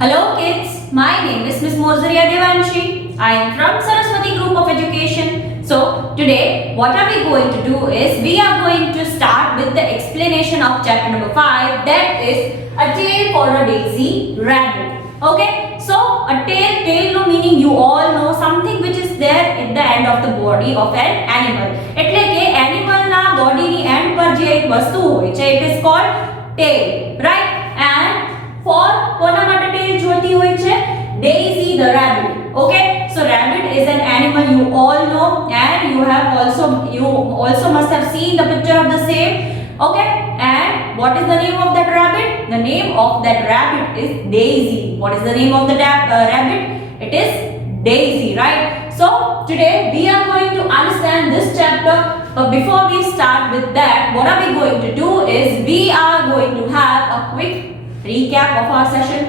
Hello kids, my name is Miss Mozaria Devanshi. I am from Saraswati Group of Education. So today what are we going to do is we are going to start with the explanation of chapter number 5, that is a tale for a daisy rabbit. Okay, so a tail no meaning you all know something which is there at the end of the body of an animal. એટલે કે animal ના body ની end પર જે એક વસ્તુ હોય છે it is called tail, right? And for કોના માટે tail જોતી હોય છે? Daisy the rabbit. Okay, so rabbit is an animal you all know and you also must have seen the picture of the same. Okay, and what is the name of that rabbit? The name of that rabbit is Daisy. What is the name of the rabbit? It is Daisy, right? So today we are going to understand this chapter, but before we start with that, what are we going to do is we are going to have a quick recap of our session,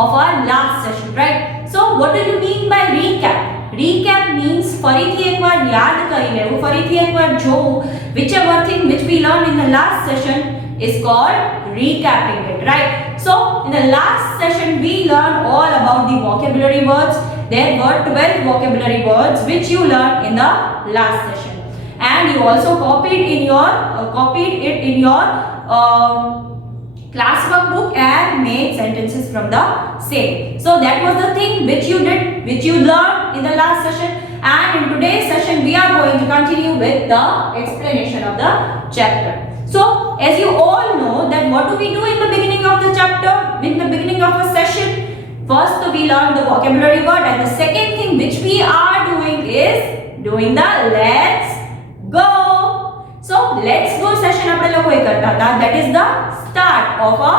of our last session, right? So what do you mean by recap? Recap means ફરીથી એકવાર યાદ કરી લેવું, ફરીથી એકવાર જોવું. Whichever thing which we learned in the last session is called recapping it, right? So in the last session we learned all about the vocabulary words. There were 12 vocabulary words which you learned in the last session, and you also copied it in your class workbook and made sentences from the same. So that was the thing which you did, which you learned in the last session, and in today's session we are going to continue with the explanation of the chapter. So as you all know that what do we do in the beginning of the chapter, in the beginning of a session? First we learn the vocabulary word, and the second thing which we are doing is doing the let's go. So let's go session આપણે લોકોએ કરતા હતા, that is the start of a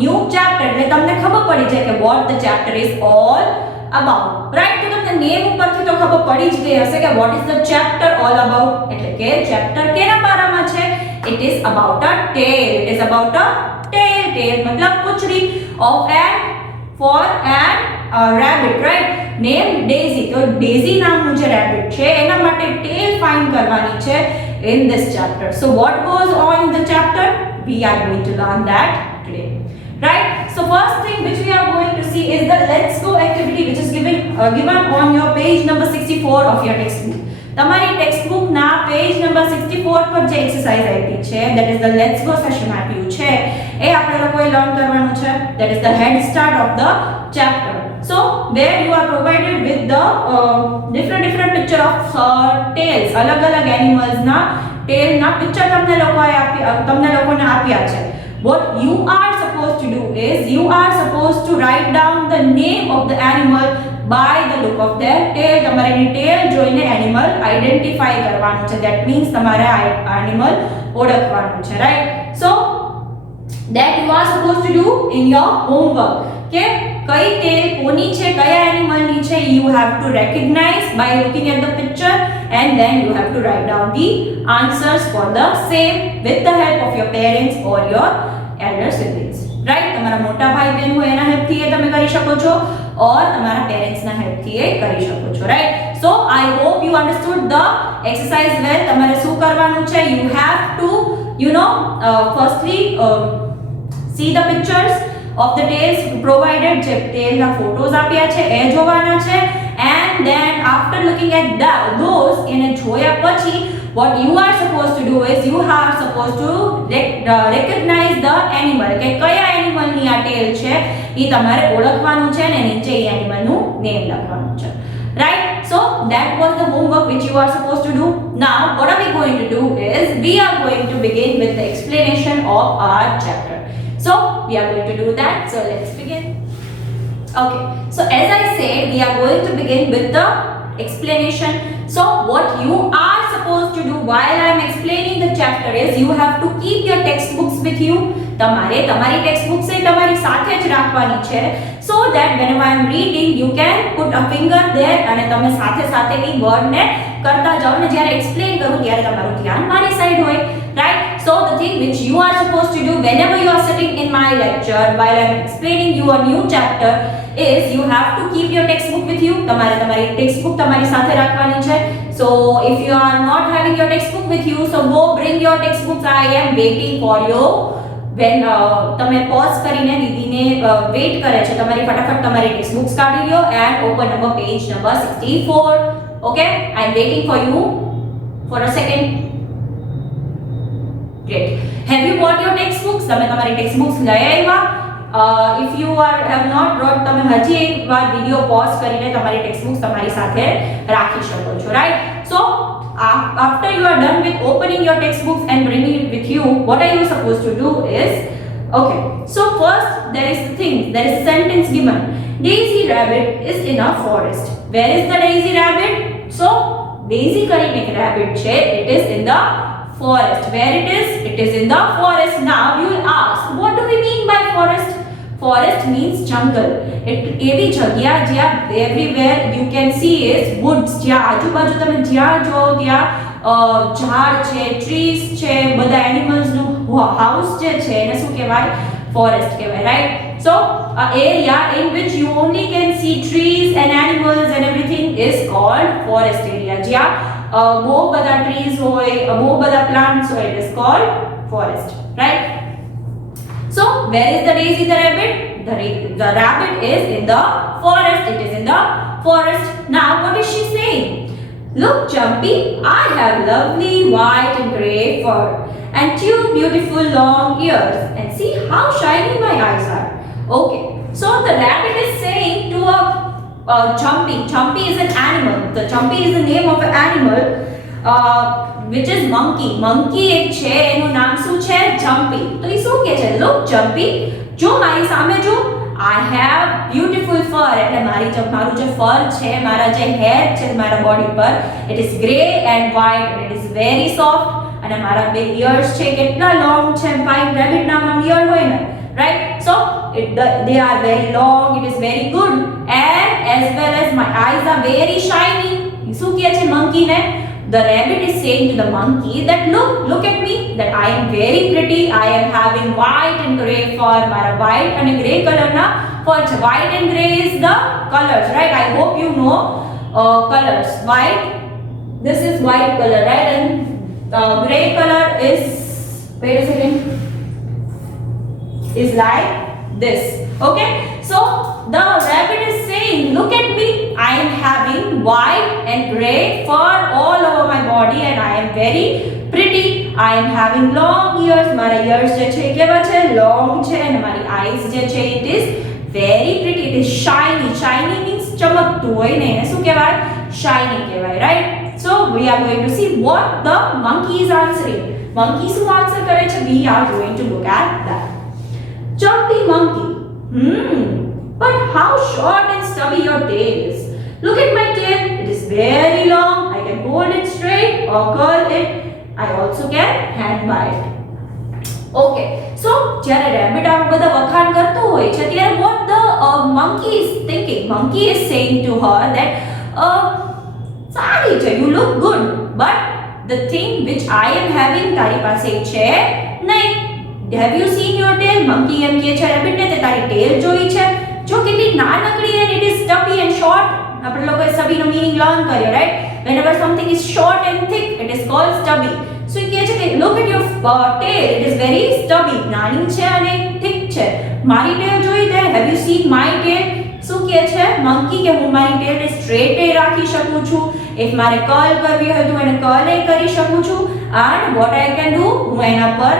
new chapter. એટલે તમને ખબર પડી જાય કે what the chapter is all about, right? તો તમને નેમ ઉપરથી તો ખબર પડી જ ગઈ હશે કે what is the chapter all about. એટલે કે chapter કેના બારામાં છે? It is about a tale. It is about a tale मतलब પૂંછડી of an rabbit, right? Name Daisy. તો Daisy નામનું જે rabbit છે એના માટે tail find કરવાની છે in this chapter. So what goes on in the chapter? We are going to learn that today, right? So first thing which we are going to see is the let's go activity which is given on your page number 64 of your textbook. તમારી textbook ના page number 64 પર જે exercise આપી છે, that is the let's go session આપ્યું છે, એ આપણે લોકોએ લર્ન કરવાનું છે. That is the head start of the chapter. So there you are provided with the different picture of tails, अलग-अलग animals ના tail ના picture તમને લોકોને આપ્યા છે. What you are supposed to do is you are supposed to write down the name of the animal by the look of their tail. તમારે tail જોઈને animal identify કરવાનું છે. That means તમારે animal ઓળખવાનું છે, right? So that you are supposed to do in your homework. Okay, કઈ tail કોની છે, કયા animal ની છે, you have to recognize by looking at the picture, and then you have to write down the answers for the same with the help of your parents or your elder siblings, right? તમારા મોટા ભાઈ બહેન હોય એના help થી એ તમે કરી શકો છો, or તમારા પેરેન્ટ્સ ના હેલ્પ થી એ કરી શકો છો, right? So I hope you understood the exercise well. તમારે શું કરવાનું છે? You have to firstly see the pictures of the tails provided. જે tail ના photos આપ્યા છે એ જોવાના છે, and then after looking at those એને જોયા પછી what you are supposed to do is you are supposed to recognize the animal, કે કયા animal ની આ tail છે ઈ તમારે ઓળખવાનું છે ને નીચે ઈ animal નું name લખવાનું છે, right? So that was the homework which you are supposed to do. Now what are we going to do is we are going to begin with the explanation of our chapter. So we are going to do that. So let's begin. Okay, so as I said, we are going to begin with the explanation. So what you are supposed to do while I am explaining the chapter is you have to keep your textbooks with you. તમારે તમારી textbooks એ તમારી સાથે જ રાખવાની છે, so that whenever I am reading you can put a finger there અને તમે સાથે સાથે એ word ને કરતા જાઓ, ને જ્યારે explain કરું ત્યારે તમારું ધ્યાન મારી સાઈડ હોય, right? So the thing which you are supposed to do whenever you are sitting in my lecture while I am explaining you a new chapter is you have to keep your textbook with you. તમારે તમારી textbook તમારી સાથે રાખવાની છે. So if you are not having your textbook with you, so go bring your textbooks. I am waiting for you when તમે pose કરીને દીદીને weight કરે છે તમારી ફટાફટ તમારી ટેક્સ્ટ બુક્સ કાઢી લ્યો and open number page number 64. Okay, I am waiting for you for a second. Great. Have you bought your textbooks? તમે તમારી ટેક્સ્ટ બુક્સ લઈ આવ્યા? If you have not brought, તમે હજી એકવાર વિડિયો પોઝ કરીને તમારી ટેક્સ્ટ બુક્સ તમારી સાથે રાખી શકો છો, right? So after you are done with opening your textbooks and bringing it with you, what are you supposed to do is, okay, so first there is the thing, there is a sentence given. Daisy rabbit is in a forest. Where is the daisy rabbit? So daisy કરીને એક rabbit છે, it is in the forest. Where it is? It is in the forest. Now you will ask, what do we mean by forest? Forest means jungle. એવી જગ્યા જ્યાં everywhere you can see is woods. જ્યાં આજુબાજુ તમે જ્યાં જો ત્યાં ઝાડ છે, ટ્રીઝ છે, બધા એનિમલ્સ નું હાઉસ જે છે એને શું કહેવાય? ફોરેસ્ટ કહેવાય, right? So area in which you only can see trees and animals and everything is called forest area. જ્યાં બહુ બધા ટ્રીઝ હોય, બહુ બધા પ્લાન્ટ્સ હોય, it is called forest, right? So where is the daisy the rabbit? The rabbit is in the forest. It is in the forest. Now what is she saying? Look, Jumpy, I have lovely white and grey fur and two beautiful long ears, and see how shiny my eyes are. Okay, so the rabbit is saying to a Jumpy. Jumpy is an animal. The Jumpy is the name of an animal which is monkey. Monkey એક છે એનું નામ શું છે? Jumpy. તો એ શું કહે છે? Look, Jumpy, જો મારી સામે જો, I have beautiful fur. એટલે મારું જે fur છે, મારા જે hair છે મારા body પર, it is grey and white and it is very soft. અને મારા બે ears છે કેટલા long છે? White rabbit નામાં ear હોય ને, right? So they are very long, it is very good, and as well as my eyes are very shiny. શું કહે છે monkey ને? The rabbit is saying to the monkey that look at me, that I am very pretty, I am having white and grey fur. મારા white and grey color ના fur છે. White and grey is the colors, right? I hope you know colors. White, this is white color, right? And grey color is, wait a second, is like this. Okay, so the rabbit is saying, look at me, I am having white and grey fur all over my body and I am very pretty. I am having long ears. મારા ears જે છે કેવા છે? Long છે. અને મારી eyes જે છે it is very pretty. It is shiny. Shiny means ચમકતું હોય ને, એને શું કહેવાય? Shiny કહેવાય, right? So we are going to see what the monkey is answering. Monkey શું answer કરે છે? We are going to look at that. Jumpy monkey. But how short and stubby your tail is. Look at my tail. It is very long. I can hold it straight or curl it. I also can hang by it. Okay. So જ્યારે rabbit આ બધા વખાણ કરતો હોય છે ત્યારે what the monkey is thinking? Monkey is saying to her that સારી છે, you look good, but the thing which I am having તારી પાસે છે નહીં. Have you seen your tail? Monkey એમ કહે છે rabbit ને, તે તારી tail જોઈ છે? જો કેટલી નાનકડી and it is stubby and short. આપણે લોકોએ stubby નો meaning learn કર્યો, right? Whenever something is short and thick, it is called stubby. So એ કહે છે કે look at your tail, it is very stubby. નાની છે અને thick છે. મારી tail જોઈ તે? Have you seen my tail? શું કહે છે monkey કે હું મારી tail ને straight રાખી શકું છું. If મારે curl કરવી હોય તો એને curl કરી શકું છું. And what I can do, હું એના પર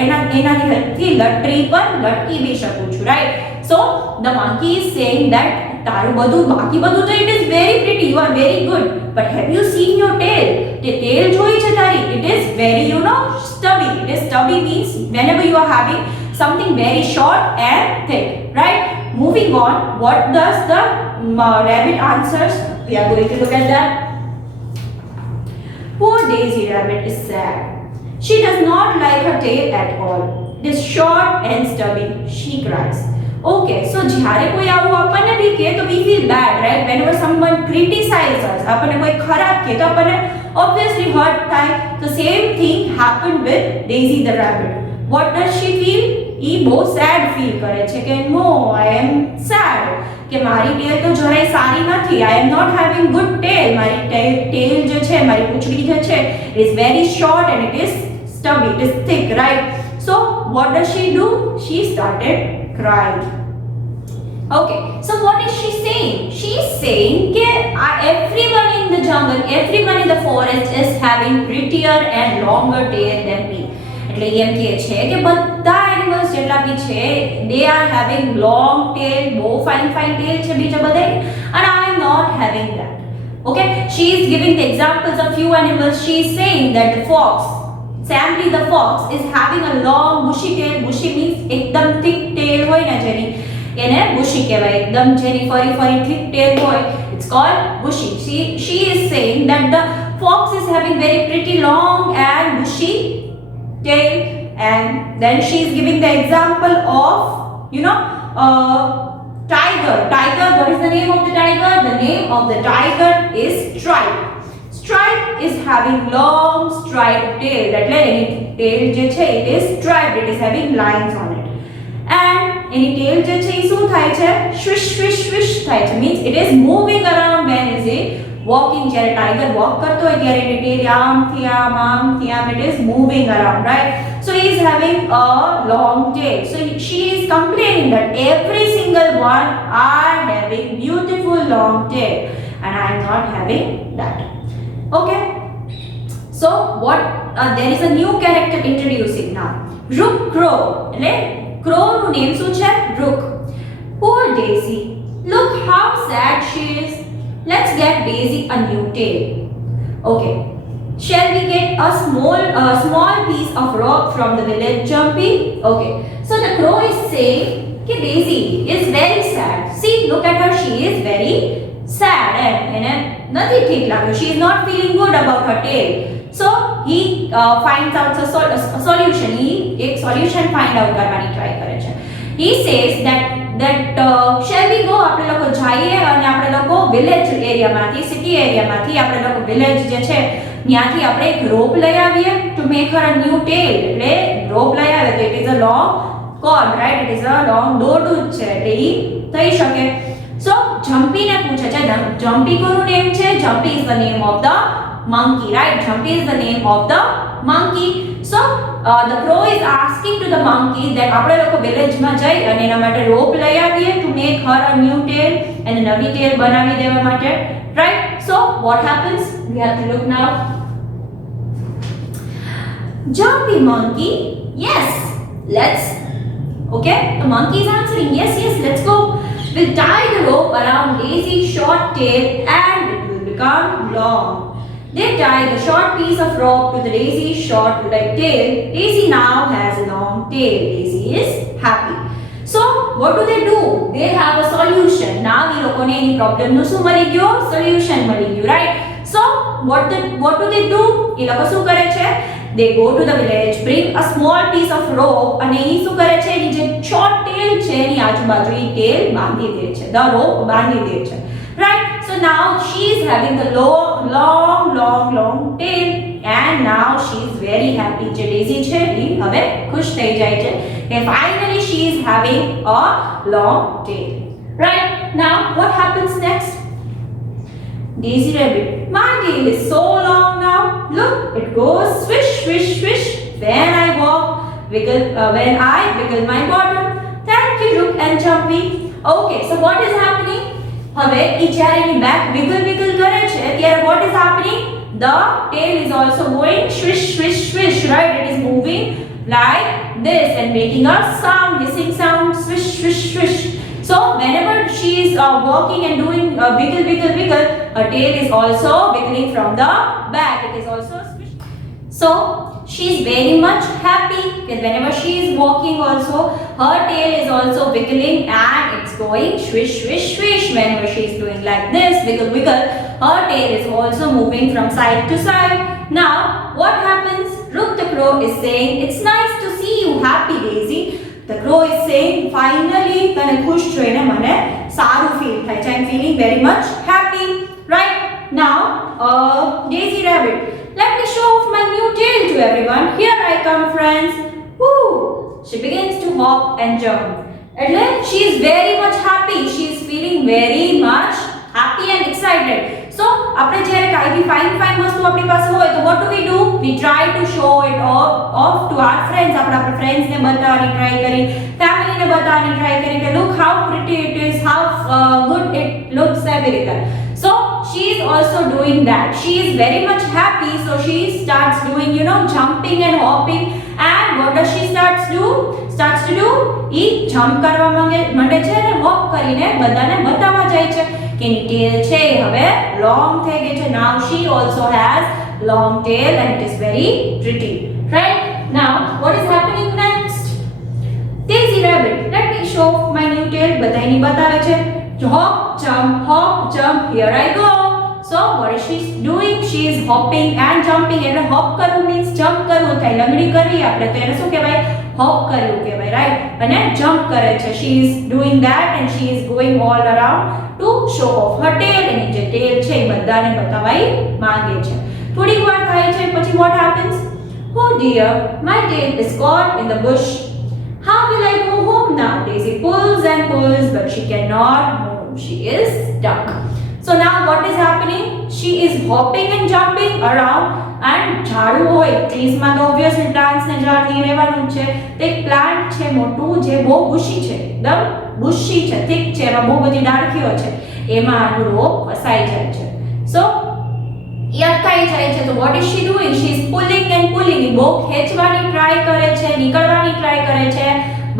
એનાથી હેલ્પથી લટરી પર લટકી બી શકું છું, right? So the monkey is saying that તારું બધું બાકી બધું તો it is very pretty, you are very good, but have you seen your tail? તે tail જોઈ છે તારી? It is very, stubby. It is stubby means whenever you are having something very short and thick, right? Moving on, what does the rabbit answers? We are going to look at that. Poor Daisy Rabbit is sad. She does not like her tail at all. It is short and stubby. She cries. Okay, so જ્યારે કોઈ આવું આપણને બી કહે તો we feel bad, right? Whenever someone criticizes us, આપણને કોઈ ખરાબ કહે તો આપણને obviously hurt થાય. The same thing happened with Daisy the rabbit. What does she feel? એ બહુ sad feel કરે છે કે no, I am sad. કે મારી ટેલ તો જરાય સારી નથી. I am not having good tail. મારી ટેલ જે છે, મારી પૂંછડી જે છે, it is very short and it is stubby, it is thick, right? So what does she do? She started crying. Okay, so what is she saying? She is saying that everyone in the jungle, everyone in the forest is having prettier and longer tail than me. એટલે એમ કહે છે કે બધા animals જેટલા બી છે they are having long tail, બહુ fine tail છે બીજા બધા, and I am not having that. Okay, she is giving the examples of few animals. She is saying that the fox, Samly the fox, is having a long bushy tail. Bushy means એકદમ thick tail હોય ને જેની, એને bushy કહેવાય. એકદમ જેની ફરી thick tail હોય, it's called bushy. She is saying that the fox is having very pretty long and bushy tail, and then she is giving the example of, you know, tiger. What is the name of the tiger? The name of the tiger is Stripe. Stripe is having long striped tail. એટલે એની tail જે છે it is striped, it is having lines on it. And any tail જે છે એ શું થાય છે? Swish swish swish થાય છે, means it is moving around when is it walking. જ્યારે tiger walk કરતો હોય ત્યારે એની tail આમથી આમ it is moving around, right? So he is having a long tail. So she is complaining that every single one are having beautiful long tail and I am not having that. Okay, so what there is a new character introducing now. Rook Crow. એટલે crow નું name શું છે? Rook. Poor Daisy, look how sad she is. Let's get Daisy a new tail. Okay, shall we get a small piece of rock from the village, Jumpy? Okay, so the crow is saying that Daisy is very sad. See, look at her, she is very sad and nothing ठीक लागे. She is not feeling good about her tail. So he finds out a solution. He एक solution find out करवानी try करे છે. He says that shall we go, આપણે લોકો જઈએ અને આપણે લોકો વિલેજ એરિયામાંથી, સિટી એરિયામાંથી આપણે લોકો વિલેજ જે છે ત્યાંથી આપણે એક રોપ લઈ આવીએ to make her a new tail. એટલે રોપ લઈ આવે તો it is a long cord, right? It is a long દોરડું છે એટલે ઈ થઈ શકે. So Jumpy ને પૂછે છે, Jumpy કોનું નેમ છે? Jumpy is the name of the monkey, right? Jumpy is the name of the monkey. So the crow is asking to the monkey that આપણે લોકો વિલેજ માં જઈ અને એના માટે રોપ લઈ આવીએ to make her a new tail and a નવી tail બનાવી દેવા માટે, right? So what happens? We have to look now. Jumpy monkey, yes, let's. Okay, the monkey is answering yes, let's go. We'll tie the rope around Daisy's short tail and it will become long. They tie the short piece of rope to the Daisy's short tail. Daisy now has a long tail. Daisy is happy. So what do? They have a solution. Now we લોકોને એની problem નું શું મળી ગયો? Solution મળી ગયું, right? So what do? એ લોકો શું કરે છે? They go to the village, bring a small piece of rope અને એ શું કરે છે? એની જે short tail છે એની આજુબાજુ એ tail બાંધી દે છે. The rope બાંધી દે છે. Right? So now she is having the long tail and now she is very happy. જે Daisy છે એ હવે ખુશ થઈ જાય છે and finally she is having a long tail. Right? Now what happens next? Daisy Rabbit, my tail is so long now. Look, it goes swish swish swish when I walk, when I wiggle my bottom. Thank you, Rook and Jumpy. Okay, so what is happening? હવે ઈ જ્યારે એની back wiggle કરે છે ત્યારે what is happening? The tail is also going swish swish swish, right? It is moving like this and making a sound, hissing sound, swish swish swish. So whenever she is walking and doing wiggle, her tail is also wiggling from the back. It is also swish. So she is very much happy because whenever she is walking also her tail is also wiggling and it's going swish swish swish. Whenever she is doing like this wiggle, her tail is also moving from side to side. Now what happens? Rook the crow is saying, it's nice to see you happy, Daisy. The crow is saying, finally તને ખુશ જોઈને મને સારું feel થાય છે. I'm feeling very much happy, right? Now Daisy Rabbit, let me show off my new tail to everyone. Here I come, friends. Woo! She begins to hop and jump. And then she is very much happy. She is feeling very much happy and excited. So સો આપણે જ્યારે કાઈ બી fine વસ્તુ આપણી પાસે હોય તો what do? We try to show it off to our friends. આપણા ફ્રેન્ડ્સને બતાવવાની ટ્રાય કરી, ફેમિલીને બતાવવાની ટ્રાય કરી કે look how pretty it is, how good it looks, everything. So she is also doing that. She is very much happy, so she starts doing, jumping and hopping. And what does she starts to do? A jump કરવા માંડે છે અને hope કરીને બધાને બતાવવા જાય છે કે એની ટેલ છે હવે લોંગ થઈ ગઈ છે. Now she also has long tail and it is very pretty. Right? Now what is happening next? Daisy rabbit, let me show my new tail. બધાની બતાવે છે hop jump, here I go. So what is she doing? She is hopping and jumping. એટલે hop કરવું means jump કરવું થાય, લંગડી કરવી આપણે તો એને શું કહેવાય? hop કરવું કહેવાય, right? અને jump કરે છે. She is doing that and she is going all around to show off her tail. એની જે tail છે એ બધાને બતાવવા માંગે છે. થોડીક વાર થાય છે પછી what happens? Oh dear, my tail is caught in the bush. How will I go home now? Daisy pulls and pulls, but she cannot move. She is stuck. So now what is happening? She is hopping and jumping around and ઝાડુ હોય ટ્રીઝમાં તો obviously plants ને ઝાડની રહેવાનું છે. તે plant છે મોટું જે બહુ બુશી છે, એકદમ બુશી છે, થીક છે, એમાં બહુ બધી ડાળખીઓ છે, એમાં આનું રોપ ફસાઈ જાય છે. સો એ અટકાઈ જાય છે. તો what is she doing? She is pulling and pulling. એ બહુ ખેંચવાની ટ્રાય કરે છે, નીકળવાની ટ્રાય કરે છે,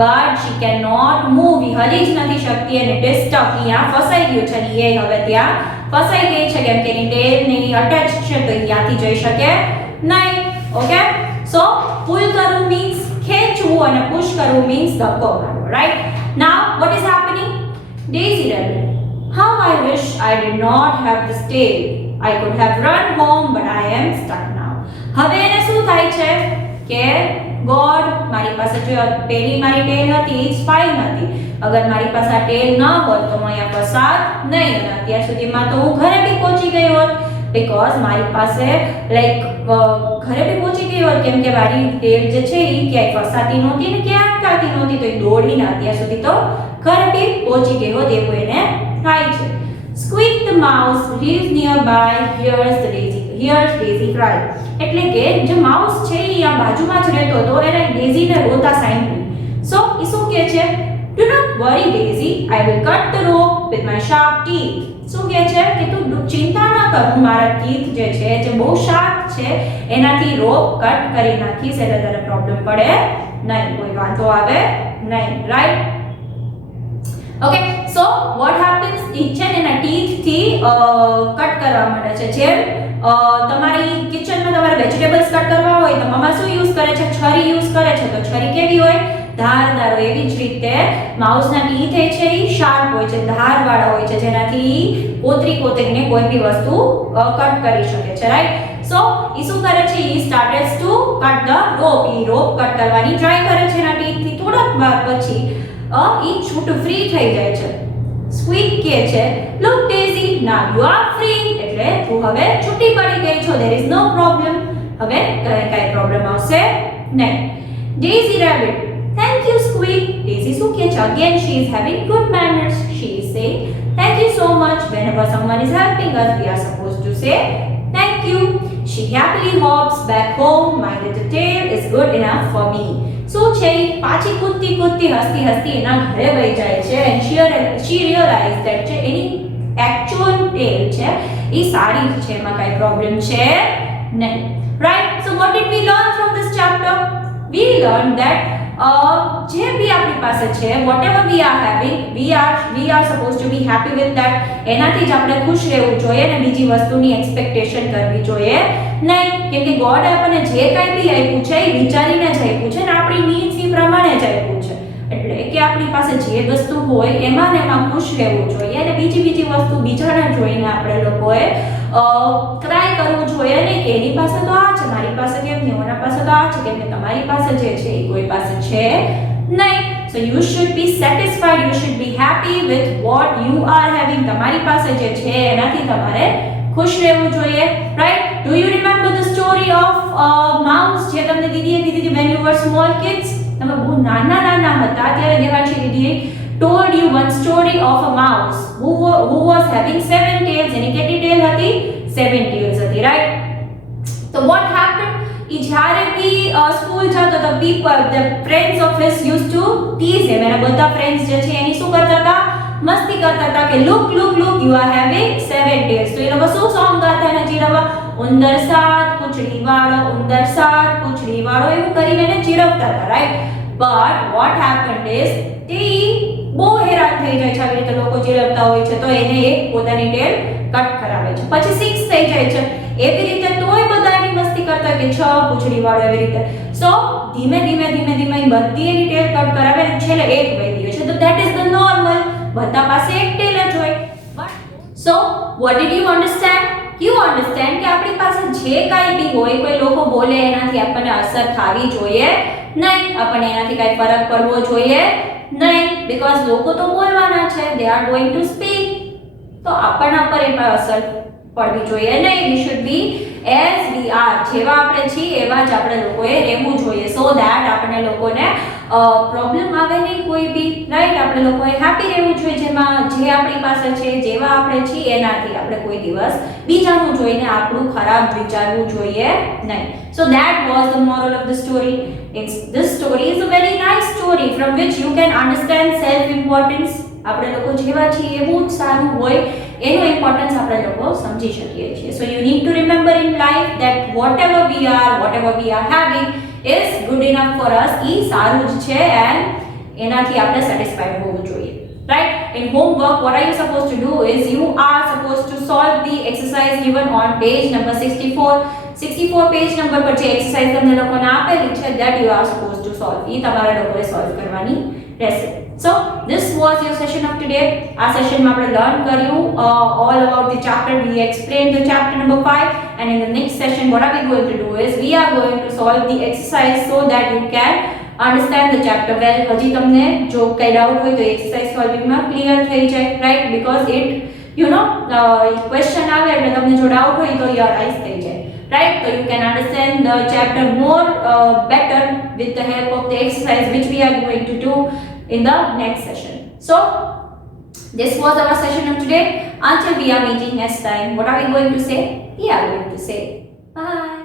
but she cannot move. એ હલી જ નથી શકતી અને it is stuck. અહીંયા ફસાઈ ગયું છે અને એ હવે ત્યાં ફસાઈ ગઈ છે કેમ કે એની ટેલ ને અટેચ છે તો ત્યાંથી જઈ શકે નહીં. ઓકે, સો પુલ કરવું મીન્સ ખેંચવું અને પુશ કરવું મીન્સ ધક્કો મારવો, right? Now what is happening? Daisy rabbit, how I wish I did not have this tail. I could have run home but I am stuck now. હવે એને શું થાય છે કે ગોડ, મારી પાસે જો પેલી મારી ટેલ હતી એ ફાઇન હતી, અગર મારી પાસે આ ટેલ ન હોત તો હું અહીંયા ફસાત નહીં અને અત્યાર સુધીમાં તો હું ઘરે બી પહોંચી ગઈ હોત. બીકોઝ મારી પાસે ઘરે બી પહોંચી ગઈ હોત કેમ કે મારી ટેલ જે છે એ ક્યાંય ફસાતી નહોતી ને ક્યાંય અટકાતી નહોતી, તો એ દોડીને અત્યાર સુધી તો ઘરે બી પહોંચી ગઈ હોત એવું એને થાય છે. Squeak the mouse lives nearby, hears Daisy cry. એટલે કે જે માઉસ છે એ આ બાજુમાં જ રહેતો હતો એને ડેઝીને રોતા સાંભળ્યું. સો એ શું કહે છે? Do not worry Daisy, I will cut the rope with my sharp teeth. શું કહે છે કે તું ચિંતા ન કર, હું મારા ટીથ જે છે જે બહુ શાર્પ છે એનાથી રોપ કટ કરી નાખીશ એટલે તને પ્રોબ્લેમ પડે નહીં, કોઈ વાંધો આવે નહીં, right? Okay, so what happens? ઈ છે ને એના ટીથ થી કટ કરવા માંડે છે. જેમ તમારી કિચનમાં તમારે વેજીટેબલ્સ કટ કરવા હોય તો મમ્મા શું યુઝ કરે છે? છરી યુઝ કરે છે. તો છરી કેવી હોય? ધારદાર હોય. એવી જ રીતે માઉસના ટીથ છે એ શાર્પ હોય છે, ધારવાળા હોય છે, જેનાથી કોતરીને કોઈ બી વસ્તુ કટ કરી શકે છે, રાઈટ? સો ઈ શું કરે છે? ઈ started to cut the rope. ઈ રોપ કટ કરવાની ટ્રાય કરે છે એના ટીથથી. થોડાક વાર પછી ઈ છૂટું ફ્રી થઈ જાય છે. સ્ક્વીક કહે છે, look Daisy, now you are free. એટલે તું હવે છૂટી પડી ગઈ છો. there is no problem. હવે કાંઈ પ્રોબ્લેમ આવશે નહીં. Daisy rabbit, thank you Squeak. Daisy શું કહે છે? again she is having good manners. She is saying thank you so much. Whenever someone is helping us we are supposed to say thank you. She happily hops back home. My little tail is good enough for me. શું છે? પાછી કૂદતી હસતી એના ઘરે વહી જાય છે. and she realized that છે એની actual tail છે એ સારી છે, એમાં કાંઈ પ્રોબ્લેમ છે નહીં, right? So what did we learn from this chapter? We learned that જે બી આપણી પાસે છે whatever we are having we are supposed to be happy with that. એનાથી જ આપણે ખુશ રહેવું જોઈએ અને બીજી વસ્તુની એક્સપેક્ટેશન કરવી જોઈએ નહીં, કેમ કે ગોડ આપણને જે કાંઈ બી આપ્યું છે એ વિચારીને જ આપ્યું છે ને આપણી નીડ્સ એ પ્રમાણે જ આપ્યું છે. એટલે કે આપણી પાસે જે વસ્તુ હોય એમાં ને એમાં ખુશ રહેવું જોઈએ અને બીજી વસ્તુ બીજાને જોઈને આપણે લોકોએ ટ્રાય કરવું જોઈએ ને કે એની પાસે તો આ છે, મારી પાસે કેમ નહીં, ઓના પાસે તો આ છે, કેમ કે તમારી પાસે જે છે એ કોઈ પાસે છે નહીં. So you should be satisfied, you should be happy with what you are having. તમારી પાસે જે છે એનાથી તમારે ખુશ રહેવું જોઈએ, right? Do you remember the story of mouse જે તમને દીદીએ કીધી હતી when you were small kids? તમે બહુ નાના હતા ત્યારે Devanshi દીદીએ told you one story of a mouse who was having 7 tails. એની કેટલી ટેલ હતી? 7 tails હતી, right? So what happened? એ જ્યારે બી સ્કૂલ જતો તો the friends of his used to tease him. એના બધા friends જે છે એની શું કરતા હતા? મસ્તી કરતા હતા કે look you are having 7 tails. તો એ લોકો શું સોંગ ગાતા એને ચીરવવા? ઉંદર સાત પૂંછડી વાળો એવું કરીને એને ચીરવતા હતા, right? But what happened is તે બહુ હેરાન થઈ જાય છે આવી રીતે લોકો ચીરવતા હોય છે તો એને એક પોતાની ટેલ કટ કરાવે છે. પછી 6 થઈ જાય છે એવી રીતે તોય બધા એની મસ્તી કરતા કે 6 પૂંછડી વાળો એવી રીતે. સો ધીમે ધીમે બધી એની ટેલ કટ કરાવે અને છેલ્લે એક વધી છે. તો that is the normal. બધા પાસે એક ટેલ જ હોય. So what did you understand? You understand કે આપણી પાસે જે કાંઈ બી હોય કોઈ લોકો બોલે એનાથી આપણને અસર થવી જોઈએ નહીં, આપણને એનાથી કાંઈ ફરક પડવો જોઈએ નહીં, બીકોઝ લોકો તો બોલવાના છે, they are going to speak. તો આપણના પર એમાં અસર પડવી જોઈએ નહીં. we should be as we are. જેવા આપણે છીએ એવા જ આપણે લોકોએ રહેવું જોઈએ, so that આપણને લોકોને પ્રોબ્લેમ આવે નહીં કોઈ બી, રાઈટ? આપણે લોકોએ હેપી રહેવું જોઈએ જેમાં જે આપણી પાસે છે, જેવા આપણે છીએ એનાથી આપણે કોઈ દિવસ બીજાનું જોઈને આપણું ખરાબ વિચારવું જોઈએ નહીં. So that was the moral of the story. This story is a very nice story from which you can understand self importance. આપણે લોકો જેવા છીએ એવું જ સારું હોય એનો ઇમ્પોર્ટન્સ આપણે લોકો સમજી શકીએ છીએ. So you need to remember in life that whatever we are having is good enough for us. એ સારું જ છે and એનાથી આપણે સેટિસ્ફાઈડ હોવું જોઈએ, right? In homework what are you supposed to do is you are supposed to solve the exercise given on page number 64 page number પર જે exercise તમને લોકોને આપેલી છે that you are supposed to solve. એ તમારે લોકોએ સોલ્વ કરવાની રહેશે. So this was your session of today. આ સેશનમાં આપણે લર્ન કર્યું all about the chapter. We explained the chapter number 5 and in the next session what are we going to do is we are going to solve the exercise so that you can understand the chapter well. હજી તમને જો કઈ doubt હોય તો exercise સોલ્વિંગમાં clear થઈ જાય, right? Because it question આવે એટલે તમને જો ડાઉટ હોય તો your eyes થઈ જાય, right? So you can understand the chapter more better with the help of the exercise which we are going to do in the next session. So this was our session of today. Until we are meeting next time, what are we going to say? We are going to say bye.